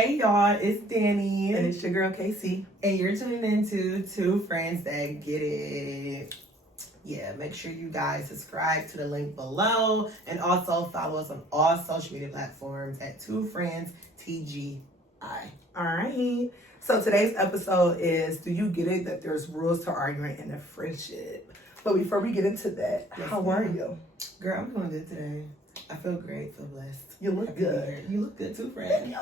Hey y'all, it's Danny. And it's your girl Casey. And you're tuning into Two Friends That Get It. Yeah, make sure you guys subscribe to the link below and also follow us on all social media platforms at Two Friends TGI. Alright. So today's episode is, do you get it that there's rules to arguing in a friendship? But before we get into that, how are you? Girl, I'm doing good today. I feel great, feel blessed. You look Happy good. You look good too, friend.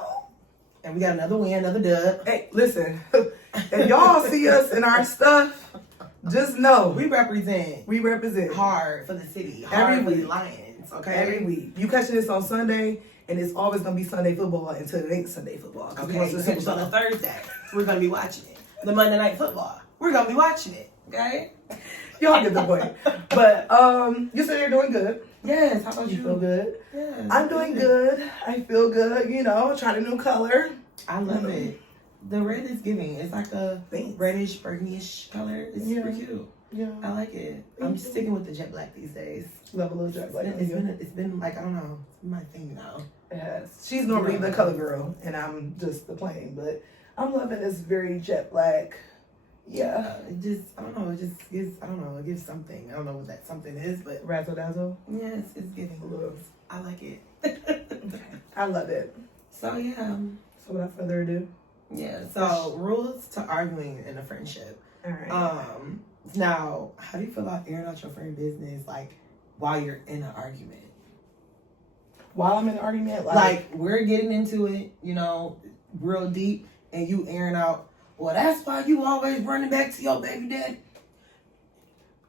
And we got another win, another dub. Hey, listen, if y'all see us in our stuff, just know We represent hard for the city. Every Hard for the week. Lions, okay? every week. You catching this on Sunday, and it's always gonna be Sunday football until it ain't Sunday football. Okay, so catch it on a Thursday. We're gonna be watching it. The Monday Night Football. We're gonna be watching it. Okay? Y'all get the point. But you said you're doing good. Yes. How about You you? feel good? Yes. I'm doing good. I feel good. You know, trying a new color. I love it. The red is giving. It's like a Thanks. reddish, burgundy-ish color. It's super cute. Yeah. I like it. I'm just sticking with the jet black these days. Love a little jet black. It's been like, I don't know, it's my thing now. Yes. She's normally the color girl, and I'm just the plain. But I'm loving this very jet black. Yeah. It just, I don't know, it just gives, I don't know, it gives something. I don't know what that something is, but Razzle dazzle. yes, it's giving. Love. I like it. I love it. So yeah. So without further ado. Yeah, so rules to arguing in a friendship. All right. Now, how do you feel about airing out your friend business, like, while you're in an argument? While I'm in an argument, Like, we're getting into it, you know, real deep, and you airing out, well, that's why you always running back to your baby daddy.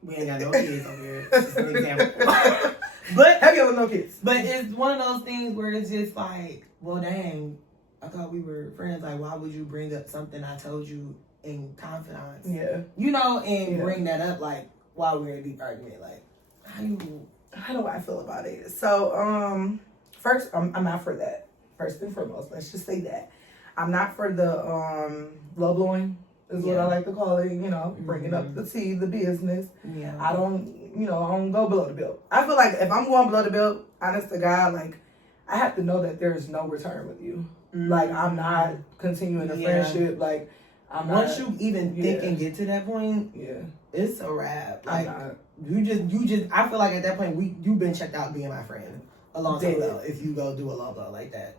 We ain't got no kids over here. Just an example. But have you ever no kids? But it's one of those things where it's just like, well, dang, I thought we were friends. Like, why would you bring up something I told you in confidence? Yeah. You know, and bring that up, like, while we're in a deep argument. Like, how do I feel about it? So, first, I'm not for that. First and foremost, let's just say that. I'm not for the blow blowing, is what I like to call it, you know, bringing up the tea, the business. Yeah. I don't go below the belt. I feel like if I'm going below the belt, honest to God, like, I have to know that there's no return with you. Like, I'm not continuing the friendship. Like, once you even think and get to that point, it's a wrap. Like, you just. I feel like at that point, you've been checked out being my friend a long time ago. If you go do a low blow like that,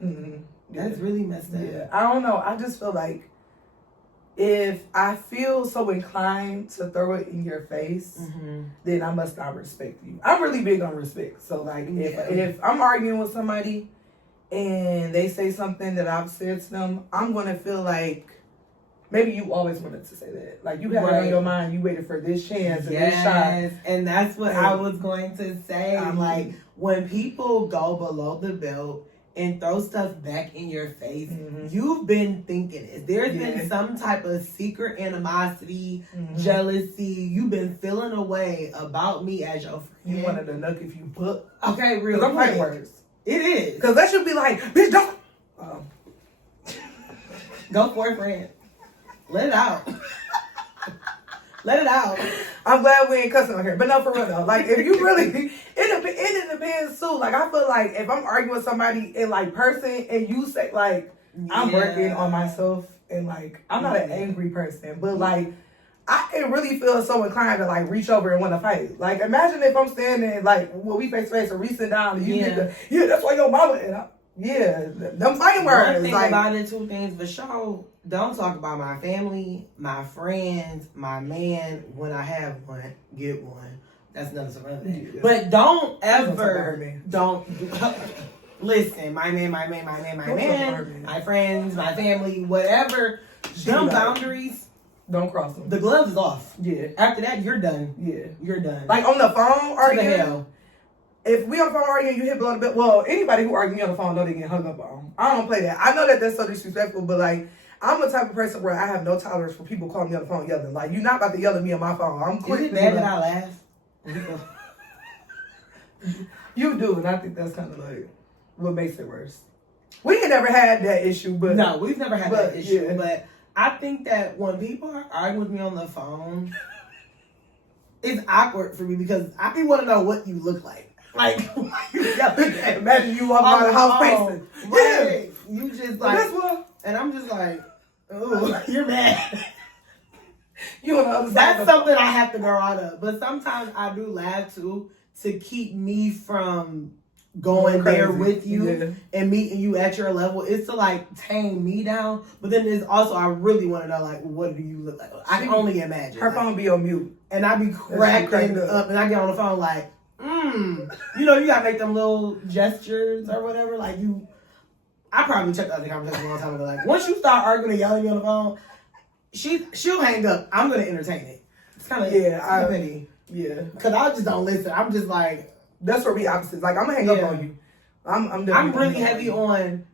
that's really messed up. Yeah, I don't know. I just feel like if I feel so inclined to throw it in your face, then I must not respect you. I'm really big on respect. So like, if I'm arguing with somebody and they say something that I've said to them, I'm gonna feel like maybe you always wanted to say that. Like, you had it on your mind. You waited for this chance and this shot. And that's what I was going to say. Like, when people go below the belt and throw stuff back in your face, you've been thinking it. There's been some type of secret animosity, jealousy. You've been feeling a way about me as your friend. You wanted to knock if you put. Okay, real Because I'm quick. fighting words. It is. Because that should be like, bitch, don't. Go for it, friend. Let it out. Let it out. I'm glad we ain't cussing on here. But no, for real though. Like, if you really, it depends too. Like, I feel like if I'm arguing with somebody in like person and you say like, I'm working on myself and like, I'm not an angry person, but like, I can really feel so inclined to like reach over and want to fight. Like, imagine if I'm standing like, well, we face to face and we sit down and you get the, that's why your mama, and them fighting words. One thing like, about it, two things for sure. Don't talk about my family, my friends, my man. When I have one, get one. That's another something. Yeah. But don't ever, listen, my man, my friends, my family, whatever. Them boundaries. Don't cross them. The gloves is off. Yeah. After that, you're done. Yeah. You're done. Like, on the phone arguing. hell. If we on the phone arguing, you hit below the belt. Well, anybody who argues on the phone know they get hung up on. I don't play that. I know that that's so disrespectful, but like, I'm the type of person where I have no tolerance for people calling me on the phone yelling. Like, you're not about to yell at me on my phone. I'm quick. Is it bad that I laugh? You do, and I think that's kind of like what makes it worse. We ain't never had that issue, but no, we've never had that issue. Yeah. But I think that when people are arguing with me on the phone, it's awkward for me because I be want to know what you look like. Like, imagine you walking around the house facing. Right. You just like, that's what And I'm just like, oh, you're mad. You on the other side. That's something I have to grow out of. But sometimes I do laugh too to keep me from going there with you and meeting you at your level. It's to like tame me down. But then there's also, I really want to know, like, what do you look like? I can only imagine. Her phone be on mute. And I be cracking up and I get on the phone like, you know, you gotta make them little gestures or whatever. Like I probably checked out the conversation a long time ago. Like, once you start arguing and yelling at me on the phone, she'll hang up. I'm gonna entertain it. It's kind of petty. Yeah, because I just don't listen. I'm just like, that's where we opposites. Like, I'm gonna hang up on you. I'm really heavy on.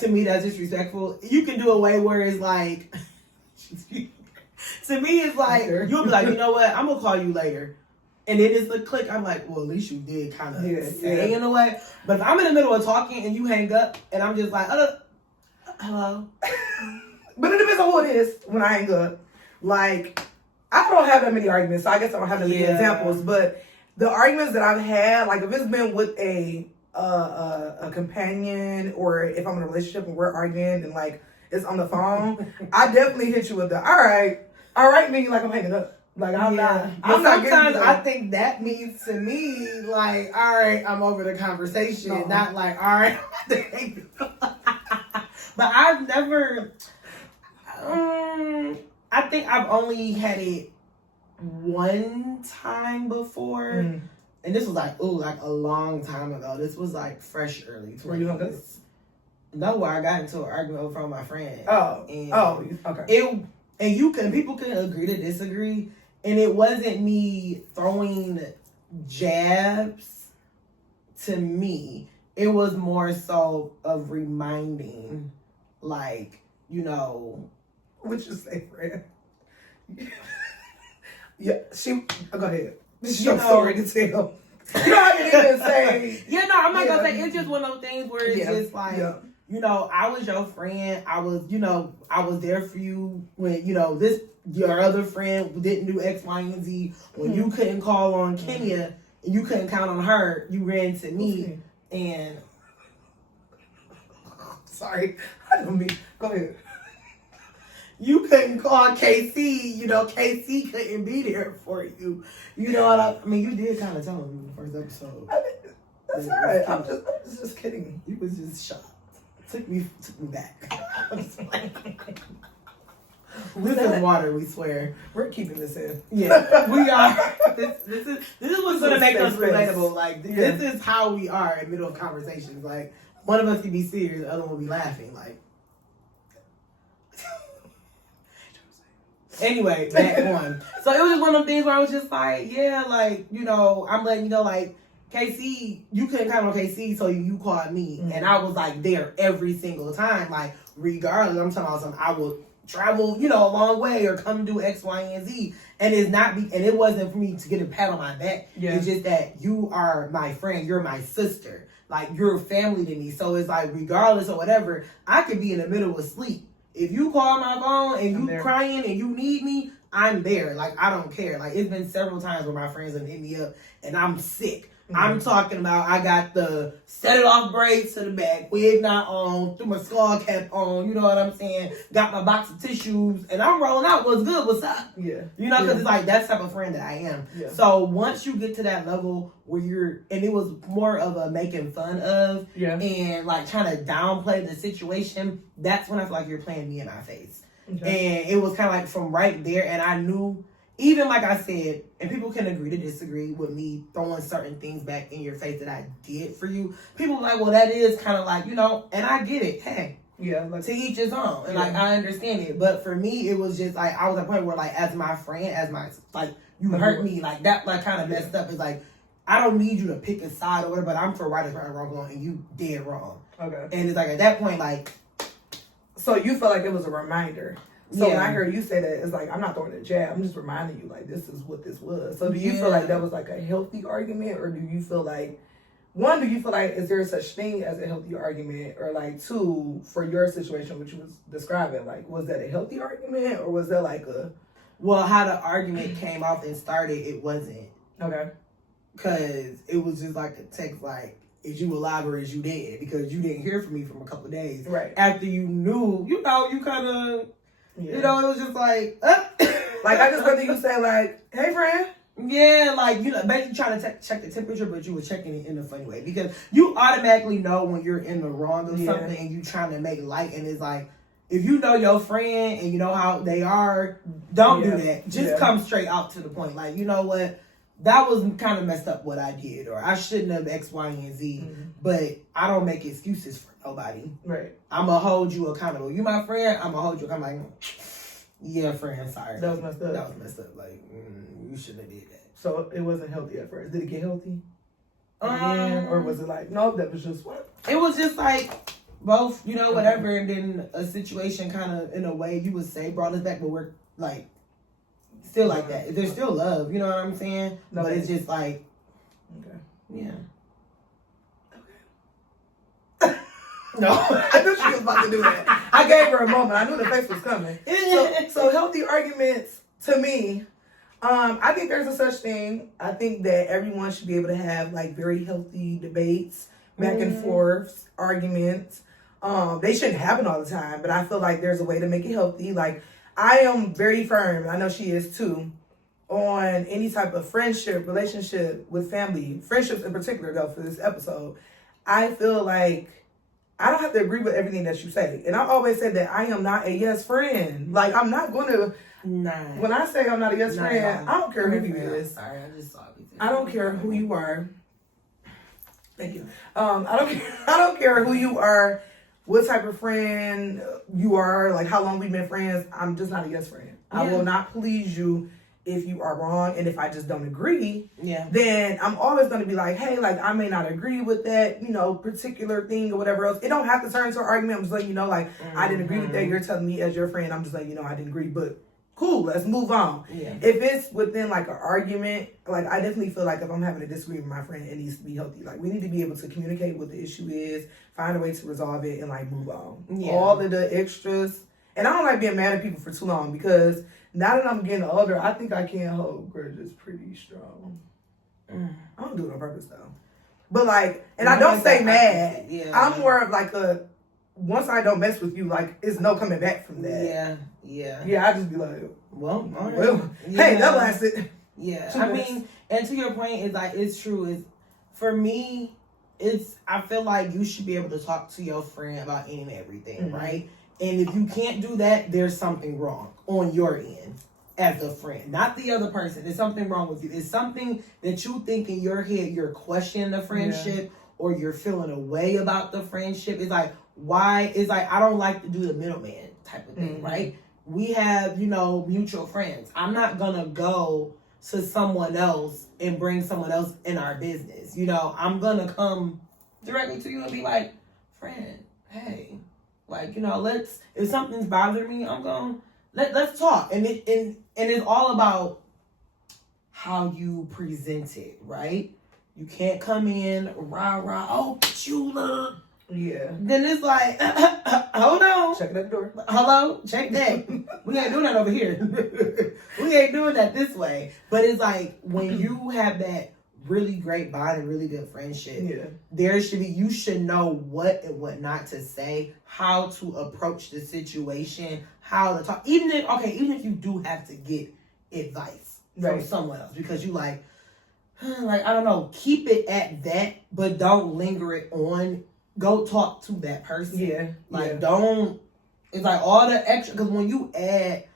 To me, that's disrespectful. You can do a way where it's like, to me, it's like you'll be like, you know what? I'm gonna call you later. And then it's a click. I'm like, well, at least you did kind of say in a way. But if I'm in the middle of talking and you hang up and I'm just like, hello. But it depends on who it is when I hang up. Like, I don't have that many arguments, so I guess I don't have that many examples. But the arguments that I've had, like if it's been with a companion or if I'm in a relationship and we're arguing and like it's on the phone, I definitely hit you with the all right, meaning like I'm hanging up. Like I'm not. Sometimes I think that means to me like, all right, I'm over the conversation, not like, all right, but I've never. I think I've only had it one time before, and this was like a long time ago. This was like fresh early 20s. No, where I got into an argument with my friend. Okay. People can agree to disagree. And it wasn't me throwing jabs to me. It was more so of reminding, like, you know. What you say, friend? Yeah, go ahead. This is your story to tell. You know, I didn't even say. I'm not going to say. It's just one of those things where it's just like, you know, I was your friend. I was there for you when, you know, your other friend didn't do X, Y, and Z. When you couldn't call on Kenya and you couldn't count on her, you ran to me. And sorry, I don't mean. Go ahead. You couldn't call KC. You know, KC couldn't be there for you. You know what I mean? You did kind of tell him in the first episode. That's all right. I'm just kidding. You was just shocked. Took me back. This is water, we swear. We're keeping this in. Yeah, we are. This is what's gonna make us relatable. Like this is how we are in the middle of conversations. Like one of us can be serious, the other one will be laughing. Like anyway, back on. So it was just one of them things where I was just like, yeah, like, you know, I'm letting you know, like, KC, you couldn't count on KC, so you called me. And I was like there every single time. Like, regardless, I'm talking about something, I would travel, you know, a long way or come do X, Y, and Z. And it wasn't for me to get a pat on my back. Yeah. It's just that you are my friend, you're my sister. Like, you're family to me. So it's like, regardless of whatever, I could be in the middle of sleep. If you call my phone and you crying and you need me, I'm there. Like, I don't care. Like, it's been several times where my friends have hit me up and I'm sick. I'm talking about I got the set it off braids to the back, wig not on, threw my skull cap on, you know what I'm saying? Got my box of tissues, and I'm rolling out. What's good? What's up? Yeah. You know, because it's like that type of friend that I am. Yeah. So once you get to that level where and it was more of a making fun of and like trying to downplay the situation, that's when I feel like you're playing me in my face. Okay. And it was kind of like from right there, and I knew, even like I said, and people can agree to disagree with me throwing certain things back in your face that I did for you. People are like, well, that is kind of like, you know, and I get it. Hey, like, to each his own. And like, I understand it. But for me, it was just like, I was at a point where like, as my friend, like, you hurt me, like that, like kind of messed up. It's like, I don't need you to pick a side or whatever, but I'm for right is right, wrong, and you dead wrong. Okay. And it's like, at that point, like. So you felt like it was a reminder. So when I heard you say that, it's like, I'm not throwing a jab. I'm just reminding you, like, this is what this was. So do you feel like that was, like, a healthy argument? Or do you feel like, one, is there such thing as a healthy argument? Or, like, two, for your situation, which you was describing, like, was that a healthy argument? Or was that, like, a... Well, how the argument came off and started, it wasn't. Okay. Because it was just, like, a text, like, is you alive or is you dead? Because you didn't hear from me from a couple of days. Right. After you knew, you kind of, it was just like, like I just rather you say like, hey friend. Yeah, like, basically trying to check the temperature, but you were checking it in a funny way. Because you automatically know when you're in the wrong of something and you trying to make light. And it's like, if you know your friend and you know how they are, don't do that. Just come straight out to the point. Like, you know what? That was kind of messed up what I did. Or I shouldn't have X, Y, and Z. But I don't make excuses for nobody. Right. I'm going to hold you accountable. You my friend, I'm going to hold you accountable. Like, yeah, friend, sorry. That was messed up. That was messed up. Like, you shouldn't have did that. So it wasn't healthy at first. Did it get healthy? Or was it like, no, that was just what? It was just like both, whatever. And then a situation kind of, in a way, you would say brought us back, but we're like, still like that. There's still love, you know what I'm saying? No, but it's just like, yeah. No, I knew she was about to do that. I gave her a moment. I knew the face was coming. So healthy arguments, to me, I think there's a such thing. I think that everyone should be able to have like very healthy debates, back and forth, arguments. They shouldn't happen all the time, but I feel like there's a way to make it healthy. Like I am very firm, and I know she is too, on any type of friendship, relationship with family, friendships in particular though for this episode. I feel like I don't have to agree with everything that you say. And I always say that I am not a yes friend. Like I'm not going to. When I say I'm not a yes friend, I don't care who you is. Sorry, I just saw it. I don't care who you are. Thank you. I don't care who you are, what type of friend you are, like how long we've been friends. I'm just not a yes friend. Yeah. I will not please you if you are wrong, and if I just don't agree, then I'm always going to be like, hey, like I may not agree with that, particular thing or whatever else. It don't have to turn into an argument. I'm just letting you know, like I didn't agree with that. You're telling me as your friend, I'm just letting you know I didn't agree, but cool, let's move on. Yeah. If it's within like an argument, like I definitely feel like if I'm having a disagreement with my friend, it needs to be healthy. Like we need to be able to communicate what the issue is, find a way to resolve it, and like move on. Yeah. All of the extras. And I don't like being mad at people for too long because now that I'm getting older, I think I can hold grudges pretty strong. I don't do it on purpose though. But like, and I don't stay mad. I'm more of like once I don't mess with you, like it's no coming back from that. Yeah, I just be like, well, all right. Hey, that lasted. Yeah, I mean, and to your point, is like it's true. Is for me, I feel like you should be able to talk to your friend about any and everything, right? And if you can't do that, there's something wrong on your end as a friend, not the other person. There's something wrong with you. It's something that you think in your head, you're questioning the friendship or you're feeling a way about the friendship. It's like, why? It's like, I don't like to do the middleman type of thing, right? We have, mutual friends. I'm not going to go to someone else and bring someone else in our business. I'm going to come directly to you and be like, friend, hey, like, if something's bothering me, I'm going, let's talk. And it's all about how you present it, right? You can't come in, rah, oh, you yeah. Then it's like, hold on. Check that door. Hello? Check that. We ain't doing that over here. We ain't doing that this way. But it's like, when you have that really great bond and really good friendship, you should know what and what not to say, how to approach the situation, how to talk. Even if you do have to get advice from someone else, because you like, I don't know, keep it at that, but don't linger it on. Go talk to that person. Don't, it's like all the extra, because when you add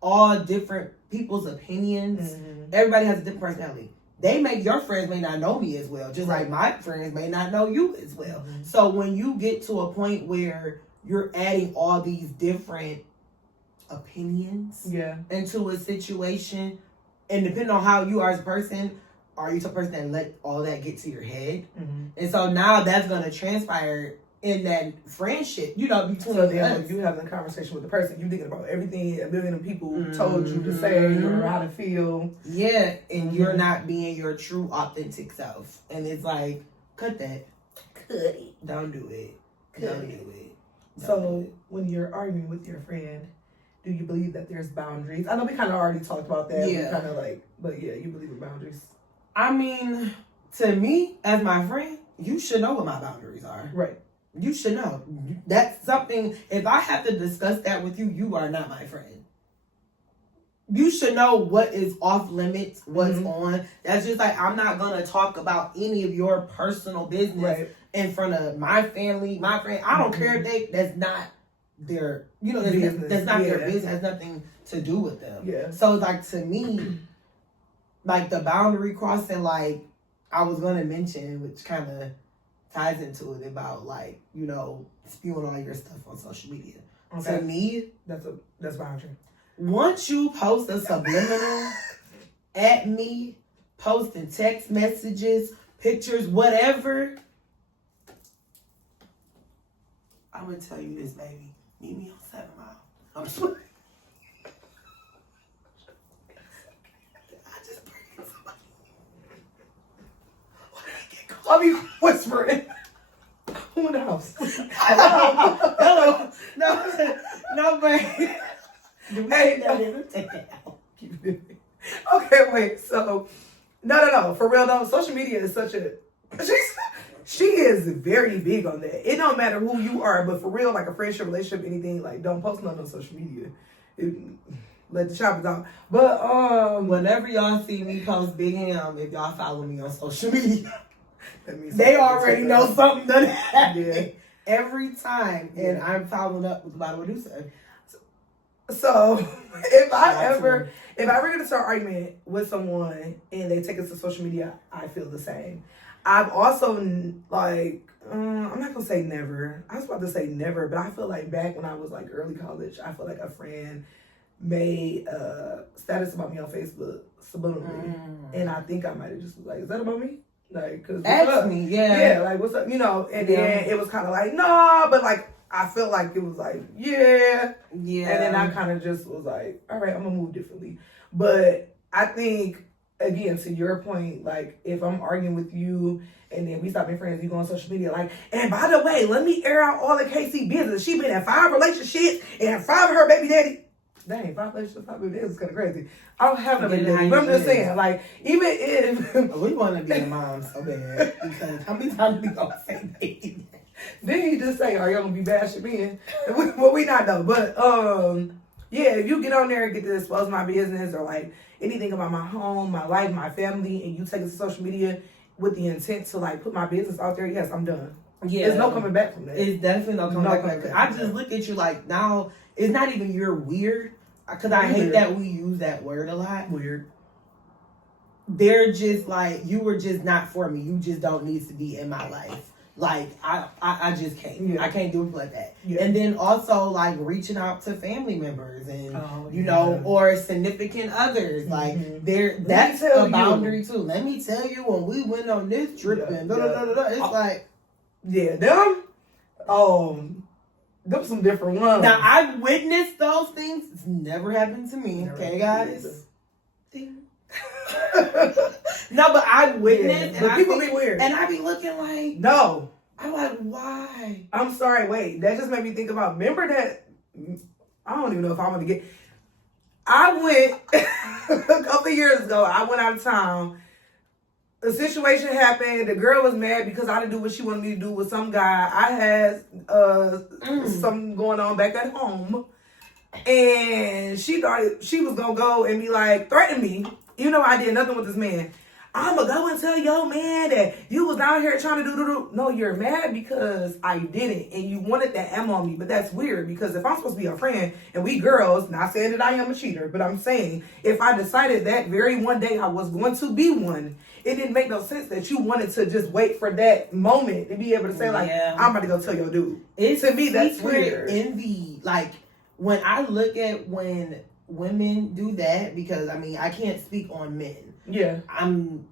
all different people's opinions, everybody has a different personality. Your friends may not know me as well, just like my friends may not know you as well. So when you get to a point where you're adding all these different opinions into a situation, and depending on how you are as a person, are you the person that let all that get to your head? And so now that's going to transpire in that friendship, between us. So then when you having a conversation with the person, you thinking about everything a million of people told you to say or how to feel. Yeah, and you're not being your true, authentic self. And it's like, cut that. Cut it. Don't do it. Don't do it. So when you're arguing with your friend, do you believe that there's boundaries? I know we kind of already talked about that. Yeah. But you believe in boundaries. I mean, to me, as my friend, you should know what my boundaries are. Right. You should know. That's something, if I have to discuss that with you, you are not my friend. You should know what is off limits, what's on. That's just like, I'm not going to talk about any of your personal business in front of my family, my friend. I don't care if that's not their, that's not their business, has nothing to do with them. Yeah. So, like, to me, like, the boundary crossing, like, I was going to mention, which kind of ties into it about, like, spewing all your stuff on social media. Okay. To me, that's boundary. Once you post a subliminal at me, posting text messages, pictures, whatever, I'm gonna tell you this, baby. Meet me on 7 Mile. I'm sorry. I just bring in somebody. What did I get called? I'll be whispering. Who in the house? Hello. No, but hey, okay, wait. So, no. For real though, social media is such a. She is very big on that. It don't matter who you are, but for real, like a friendship, relationship, anything, like don't post nothing on social media. Let the choppers out. But whenever y'all see me post Big Ham, if y'all follow me on social media, they already know something done happened. Yeah. Every time, and I'm following up with what I do say. So if I ever get into an argument with someone and they take it to social media, I feel the same. I've also I'm not gonna say never. I was about to say never, but I feel like back when I was like early college, I feel like a friend made a status about me on Facebook subliminally, and I think I might have just was like, "Is that about me?" Like, cause ask me, yeah, like what's up, And then it was kind of like, nah, but like I felt like it was like, yeah, and then I kind of just was like, all right, I'm gonna move differently. But I think, again, to your point, like if I'm arguing with you and then we stop being friends, you go on social media, like, and by the way, let me air out all the KC business. She been in 5 relationships and 5 of her baby daddy. Dang, 5 relationships, 5 baby daddies is kind of crazy. I don't have no baby daddy, but I'm just saying, like, even if we want to be a mom so bad, because how many times we gonna say baby? Then he just say, "Are y'all gonna be bashing me?" Well, we not though, but yeah, if you get on there and get to expose my business or like anything about my home, my life, my family, and you take it to social media with the intent to like put my business out there, yes, I'm done. Yeah, there's no coming back from that. It's definitely no coming back. I just look at you like now. It's not even you're weird, because I hate that we use that word a lot. Weird. They're just like, you were just not for me. You just don't need to be in my life. Like, I just can't. Yeah. I can't do it like that. Yeah. And then also, like, reaching out to family members and, or significant others. Like, that's a boundary, too. Let me tell you, when we went on this trip and it's like... Yeah, them some different ones. Now, I've witnessed those things. It's never happened to me. Okay, guys? No, but I witnessed, and people be weird, and I be looking like, no. I'm like, why? I'm sorry. Wait, that just made me think about. Remember that? I don't even know if I'm gonna get. I went a couple of years ago. I went out of town. The situation happened. The girl was mad because I didn't do what she wanted me to do with some guy. I had something going on back at home, and she thought she was gonna go and be like threaten me. I did nothing with this man. I'm gonna go and tell your man that you was out here trying to do. No, you're mad because I didn't, and you wanted that M on me. But that's weird because if I'm supposed to be a friend and we girls, not saying that I am a cheater, but I'm saying if I decided that very one day I was going to be one, it didn't make no sense that you wanted to just wait for that moment to be able to say like, I'm about to go tell your dude. To me, that's weird. Envy, like when I look at when women do that, because I mean I can't speak on men. Yeah, I'm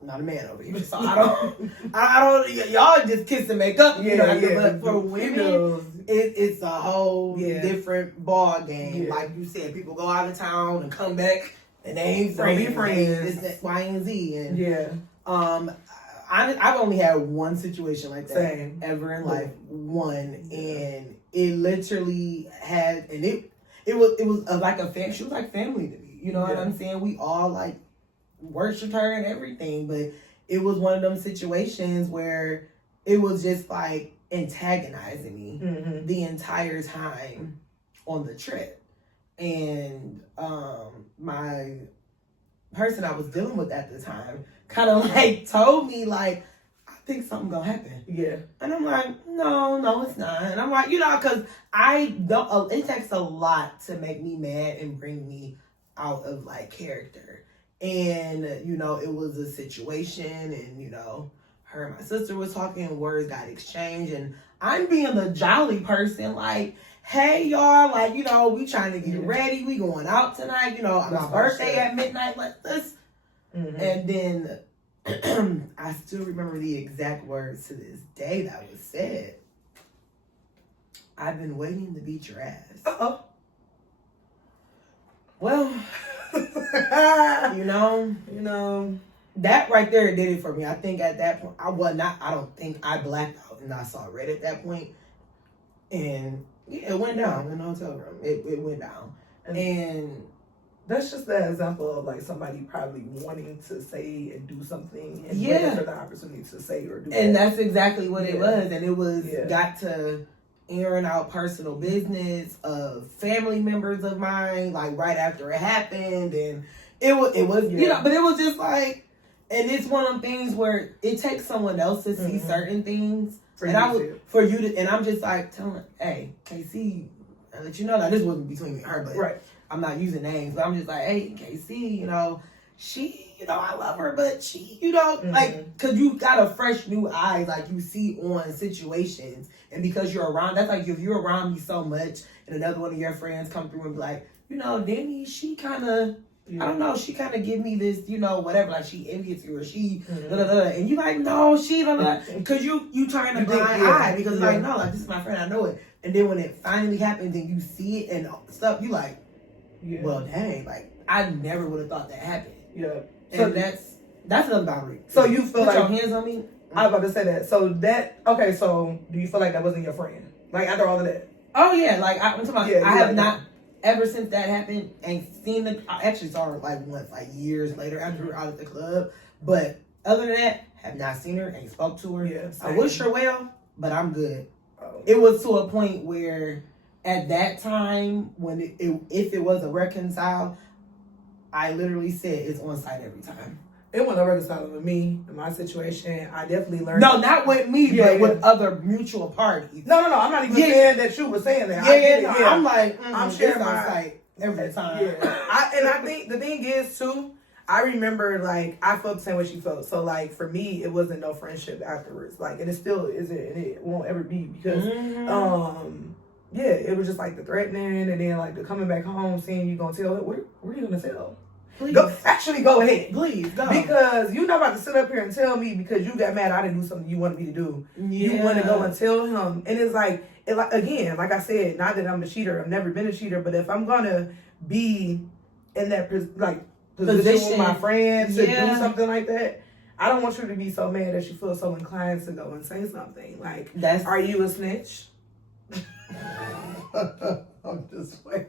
not a man over here, so I don't. Y'all just kiss and make up. But for women, it's a whole different ball game. Yeah. Like you said, people go out of town and come back and they ain't friends. It's Y and Z. And I've only had one situation like that ever in life. One, and it literally had, and it was like a family. She was like family to me. You know what I'm saying? We all like worshipped her and everything, but it was one of them situations where it was just like antagonizing me the entire time on the trip. And my person I was dealing with at the time kind of like told me like, I think something gonna happen. Yeah. And I'm like, no, it's not. And I'm like, because I don't, it takes a lot to make me mad and bring me out of like character. And, it was a situation and, her and my sister was talking, words got exchanged, and I'm being the jolly person, like, hey y'all, like, we trying to get ready, we going out tonight, my birthday at midnight, like this. And then I still remember the exact words to this day that was said. I've been waiting to beat your ass. Uh-oh. Well, that right there did it for me. I think at that point, I don't think I blacked out and I saw red at that point. And yeah, it went down in the hotel room. It went down. And that's just the example of like somebody probably wanting to say and do something and waiting for the opportunity to say or do. And that's exactly what it was. And it was got to airing out personal business of family members of mine, like right after it happened. And it was but it was just like, and it's one of them things where it takes someone else to see certain things. And I'm just like telling, hey, KC, I let you know that this wasn't between me and her, but right. I'm not using names, but I'm just like, hey, KC, she, I love her, but she, like, cause you got a fresh new eyes, like you see on situations, and because you're around, that's like if you're around me so much, and another one of your friends come through and be like, Danny, she kind of, I don't know, she kind of give me this, whatever, like she envious you or she, and you like, no, she, because you turn a blind eye because like, no, like this is my friend, I know it, and then when it finally happens and you see it and stuff, you like, well, dang, like I never would have thought that happened. Yeah, and so that's another boundary. So you feel put like your hands on me? I was about to say that. So so do you feel like that wasn't your friend? Like after all of that? Oh yeah, like I'm talking about. I have not ever since that happened and seen I actually saw her like once, like years later after we were out at the club. But other than that, have not seen her, ain't spoke to her. Yeah, I wish her well, but I'm good. It was to a point where at that time when if it was a reconcile, I literally said it's on site every time. It wasn't a reconciling with me in my situation. I definitely learned. No, not with me, but with other mutual parties. No. I'm not even saying that you were saying that. I'm like, I'm sharing my site every time. Yeah. I think the thing is too, I remember like I felt the same way she felt. So like for me, it wasn't no friendship afterwards. Like and it still isn't. And it won't ever be because it was just like the threatening and then like the coming back home, saying you gonna tell it. What are you gonna tell? Please. Go ahead. Please, go. Because you're not about to sit up here and tell me because you got mad I didn't do something you wanted me to do. Yeah. You want to go and tell him. And it's like, again, like I said, not that I'm a cheater. I've never been a cheater. But if I'm going to be in that position with my friends to do something like that, I don't want you to be so mad that you feel so inclined to go and say something. Like, are you a snitch? I'm just playing.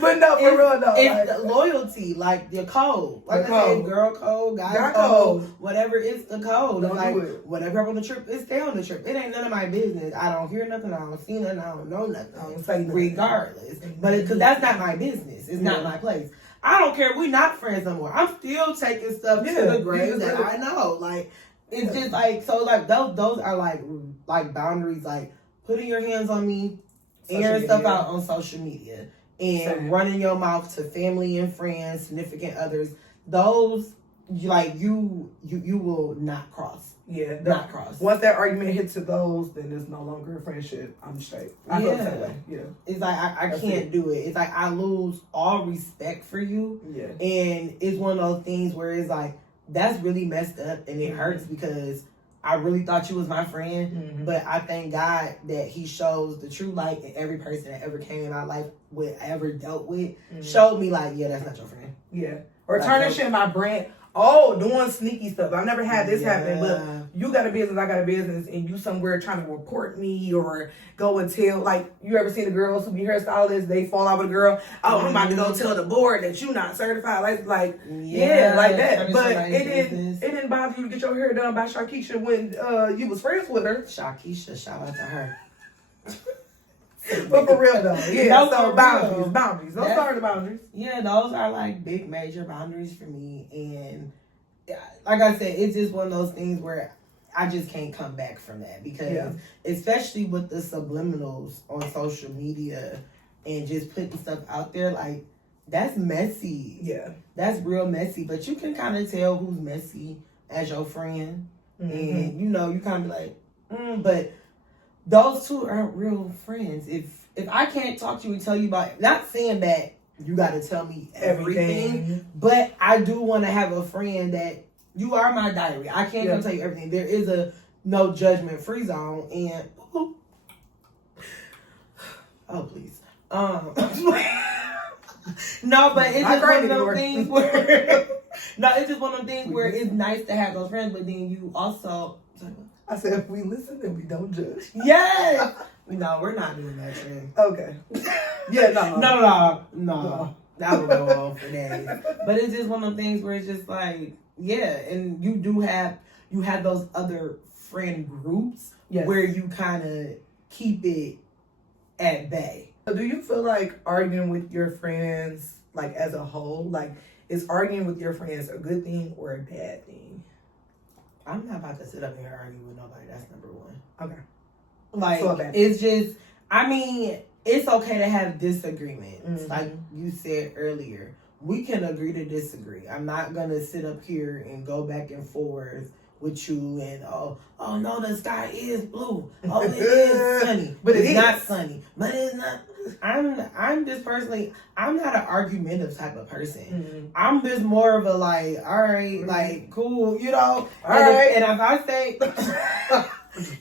But no, for real though. It's like, loyalty, like your code. Like I said, girl code, guy code, whatever is the code. Don't like do it. whatever on the trip, it stay on the trip. It ain't none of my business. I don't hear nothing, I don't see nothing, I don't know nothing. I don't say nothing. Regardless. But because that's not my business. It's not my place. I don't care. We're not friends no more. I'm still taking stuff to the grave that I know. Like it's just like so like those are like boundaries, like putting your hands on me, airing stuff out on social media, and running your mouth to family and friends, significant others. Those you will not cross. Yeah, not cross. Once that argument hits to those, then it's no longer a friendship. I'm straight. I feel the same way. Yeah, it's like I can't do it. It's like I lose all respect for you. Yeah, and it's one of those things where it's like that's really messed up, and it hurts because I really thought you was my friend, but I thank God that He shows the true light, and every person that ever came in my life, ever dealt with, showed me like, yeah, that's not your friend. Yeah, or turning shit in my brand. Oh, doing sneaky stuff. I've never had this happen, but you got a business, I got a business, and you somewhere trying to report me or go and tell, like, you ever seen the girls who be hairstylists, they fall out with a girl, oh, I'm about to go tell the board that you not certified, like that. But it didn't didn't bother you to get your hair done by Sharkeisha when you was friends with her. Sharkeisha, shout out to her. But for real though, yeah. No, so for boundaries. Those are the boundaries. Yeah, those are like big major boundaries for me. And like I said, it's just one of those things where I just can't come back from that because especially with the subliminals on social media and just putting stuff out there, like that's messy. Yeah. That's real messy. But you can kind of tell who's messy as your friend. Mm-hmm. And you know, you kind of be like, but those two aren't real friends. If I can't talk to you and tell you about, not saying that you got to tell me everything, but I do want to have a friend that you are my diary. I can't come tell you everything. There is a no judgment free zone, and oh please, no, but it's just one of those things where it's just one of those things where it's nice to have those friends, but then you also. I said, if we listen and we don't judge. Yes. No, we're not doing that shit. Okay. Yeah, No. That would go on for days. But it's just one of the things where it's just like, yeah, and you have those other friend groups where you kind of keep it at bay. So do you feel like arguing with your friends, like as a whole, like is arguing with your friends a good thing or a bad thing? I'm not about to sit up here and argue with nobody. That's number one. Okay. Like, it's just, I mean, it's okay to have disagreements. Mm-hmm. Like you said earlier, we can agree to disagree. I'm not going to sit up here and go back and forth with you and, oh no, the sky is blue. Oh, it is sunny. But it's not sunny. But it's not. I'm just personally, I'm not an argumentative type of person. Mm-hmm. I'm just more of a like, all right, like, cool, you know. All right. And if I say,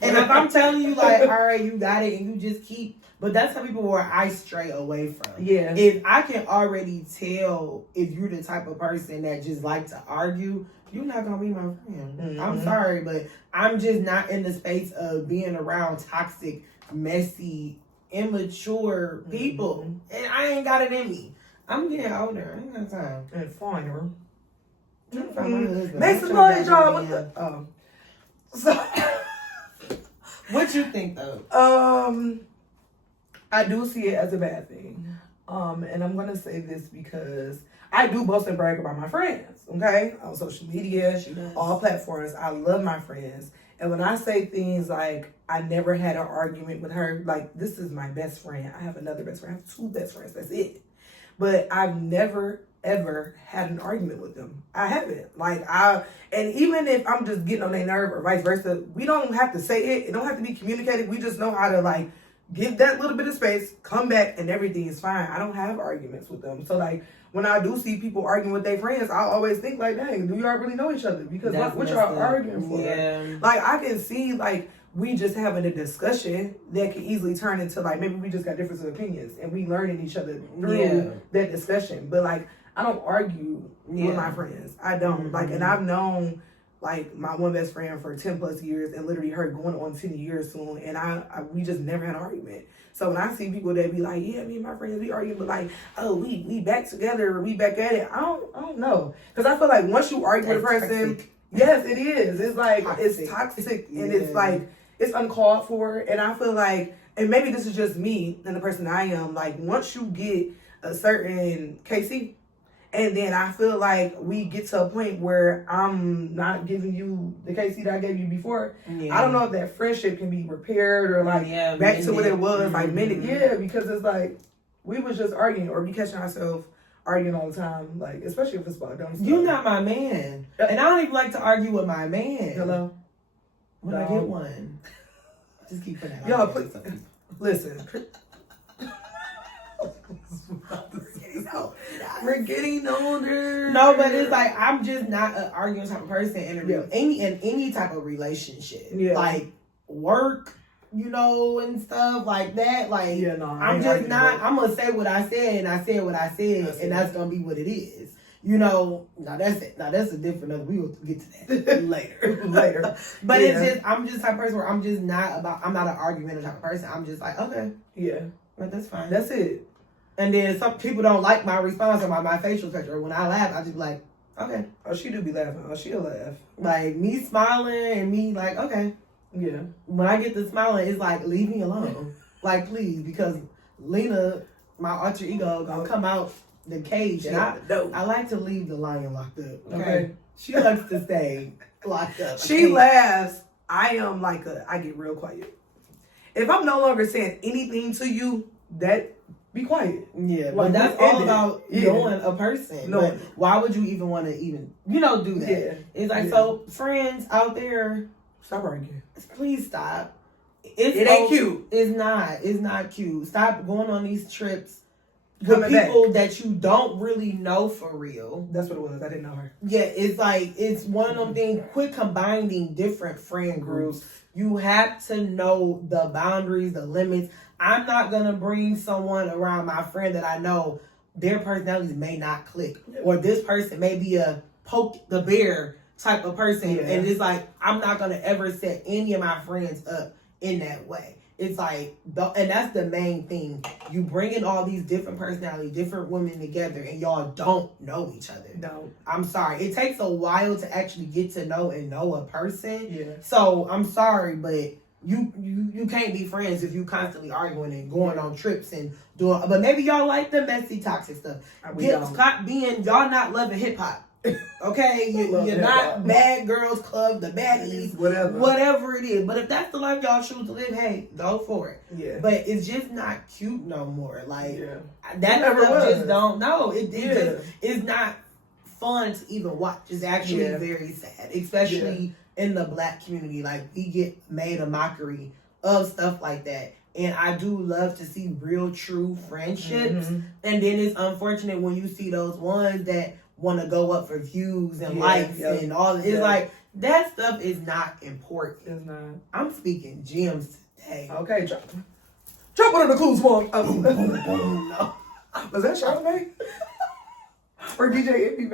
and if I'm telling you like, all right, you got it, and you just keep, but that's some people where I stray away from. Yeah. If I can already tell if you're the type of person that just like to argue, you're not gonna be my friend. Mm-hmm. I'm sorry, but I'm just not in the space of being around toxic, messy, immature people. Mm-hmm. And I ain't got it in me. I'm getting older. I ain't got time. And finer. Make some noise, y'all. So, what you think though? I do see it as a bad thing. And I'm gonna say this because I do boast and brag about my friends, okay? On social media, all platforms. I love my friends. And when I say things like, I never had an argument with her, like, this is my best friend. I have another best friend. I have two best friends. That's it. But I've never, ever had an argument with them. I haven't. And even if I'm just getting on their nerve or vice versa, we don't have to say it. It don't have to be communicated. We just know how to, like, give that little bit of space, come back, and everything is fine. I don't have arguments with them. So, like, when I do see people arguing with their friends, I always think, like, dang, do y'all really know each other? Because what y'all arguing for? Yeah. Like, I can see, like, we just having a discussion that could easily turn into, like, maybe we just got difference of opinions and we learning each other through that discussion. But, like, I don't argue with my friends. I don't. Mm-hmm. Like, and I've known, like, my one best friend for 10 plus years and literally her going on 10 years soon. And we just never had an argument. So when I see people that be like, yeah, me and my friends, we argue, but like, oh, we back together, we back at it. I don't know. Because I feel like once you argue with a person, toxic. Yes, it is. It's like, it's toxic and it's like, it's uncalled for. And I feel like, and maybe this is just me and the person I am, like once you get a certain KC, and then I feel like we get to a point where I'm not giving you the KC that I gave you before. Yeah. I don't know if that friendship can be repaired or like back to what it was, like minute. Yeah, because it's like we was just arguing or be catching ourselves arguing all the time, like especially if it's about dumb stuff. You're not my man, and I don't even like to argue with my man. Hello, when I get one, just keep putting that. Y'all, please listen. We're getting older. No, but it's like I'm just not an arguing type of person in any type of relationship. Yeah. Like work, you know, and stuff like that. Like I'm just not. I'm gonna say what I said, and I said what I said, and that's gonna be what it is. You know, now that's it. Now that's a different. We will get to that later. But it's just I'm just the type of person where I'm just not about. I'm not an argumentative type of person. I'm just like okay, like that's fine. That's it. And then some people don't like my response or my facial expression. Or when I laugh, I just be like, Okay. Oh, she do be laughing. Oh, she'll laugh. Like, me smiling and me like, okay. Yeah. When I get to smiling, it's like, leave me alone. Like, please, because Lena, my alter ego, gonna come out the cage. And I like to leave the lion locked up. Okay. She likes to stay locked up. She laughs. I get real quiet. If I'm no longer saying anything to you, be quiet. Yeah, like, but that's all about knowing a person. No. But why would you even want to do that? Yeah. It's like, so friends out there, stop arguing. Please stop. It ain't cute. It's not. It's not cute. Stop going on these trips with people that you don't really know for real. That's what it was. I didn't know her. Yeah, it's like, it's one of them things. Quit combining different friend groups. You have to know the boundaries, the limits. I'm not going to bring someone around my friend that I know their personalities may not click. Or this person may be a poke the bear type of person. Yeah. And it's like, I'm not going to ever set any of my friends up in that way. It's like, and that's the main thing. You bring in all these different personalities, different women together, and y'all don't know each other. No. I'm sorry. It takes a while to actually get to know a person. Yeah. So I'm sorry, but you can't be friends if you constantly arguing and going on trips and doing. But maybe y'all like the messy, toxic stuff. Stop being y'all not loving hip hop. Okay, you're not Bad Girls Club, the baddies, whatever it is. But if that's the life y'all choose to live, hey, go for it. Yeah. But it's just not cute no more. Like that never stuff was. just don't. No, it just is not fun to even watch. It's actually very sad, especially in the Black community. Like, we get made a mockery of stuff like that. And I do love to see real, true friendships. And then it's unfortunate when you see those ones that want to go up for views and likes and all. It's like, that stuff is not important. It's not. I'm speaking gems today. Okay, drop one of the clues for him. No. Was that Charlamagne? Or DJ Envy?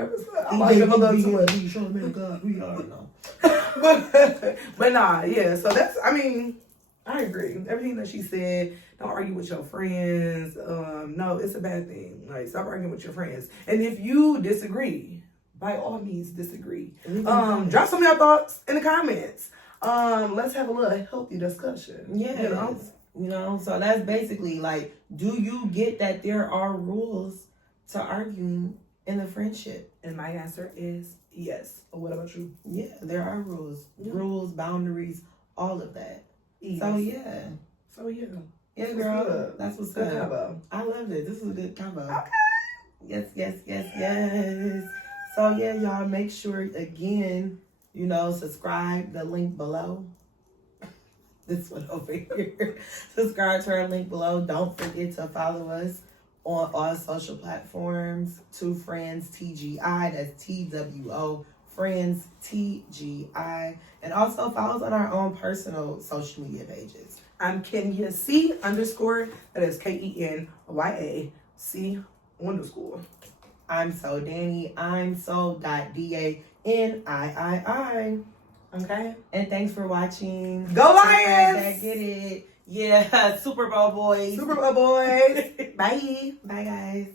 But nah, yeah. So that's, I mean, I agree. Everything that she said, don't argue with your friends. No, it's a bad thing. Like, stop arguing with your friends. And if you disagree, by all means disagree. Drop some of your thoughts in the comments. Let's have a little healthy discussion. Yeah. You know, so that's basically like, do you get that there are rules to arguing in a friendship? And my answer is yes. What about you? Yeah, there are rules. Rules, boundaries, all of that. Yes. So yeah, girl, that's what's good up. Combo. I loved it. This is a good combo. Okay. Yes. So yeah, y'all, make sure again, subscribe. The link below. This one over here. Subscribe to our link below. Don't forget to follow us on all social platforms. Two Friends TGI. That's TWO Friends TGI. And also follow us on our own personal social media pages. I'm Kenya C_. That is KENYAC_. I'm So Danny. I'm So.DANIII. Okay. And thanks for watching. Go Lions! Get it. Yeah, Super Bowl boys. Super Bowl boys. Bye. Bye, guys.